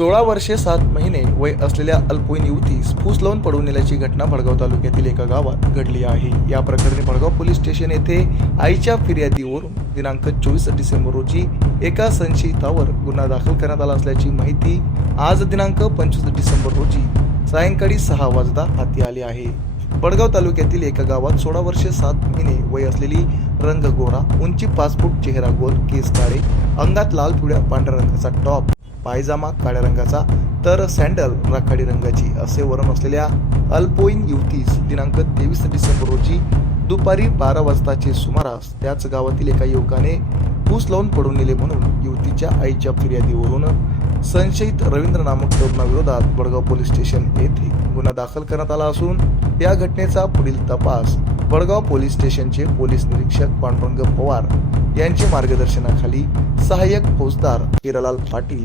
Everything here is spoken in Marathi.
सोळा वर्षे सात महिने वय असलेल्या अल्पवयीन युवतीस फूस लावून पडून नेल्याची घटना भडगाव तालुक्यातील एका गावात घडली आहे. या प्रकरणी भडगाव पोलीस स्टेशन येथे आईच्या फिर्यादीवरून दिनांक चोवीस डिसेंबर रोजी एका संशयितावर गुन्हा दाखल करण्यात आला असल्याची माहिती आज दिनांक पंचवीस डिसेंबर रोजी सायंकाळी सहा वाजता हाती आली आहे. बडगाव तालुक्यातील एका गावात सोळा वर्षे सात महिने वय असलेली रंग गोरा उंची पाच फूट चेहरा गोल केस काळे अंगात लाल पिवळ्या पांढऱ्या रंगाचा टॉप पायजामा काळ्या रंगाचा तर सँडल राखाडी रंगाची असे वरण असलेल्या अल्पोईन युवतीस दिनांक तेवीस डिसेंबर रोजी दुपारी बारा वाजताचे सुमारास त्याच गावातील एका युवकाने फूस लावून पडून नेले म्हणून युवतीच्या आईच्या फिर्यादीवरून संशयित रवींद्र नामक तरुणाविरोधात बडगाव पोलीस स्टेशन येथे गुन्हा दाखल करण्यात आला असून या घटनेचा पुढील तपास बडगाव पोलीस स्टेशनचे पोलीस निरीक्षक पांडुरंग पवार यांच्या मार्गदर्शनाखाली सहाय्यक फौजदार हिरालाल पाटील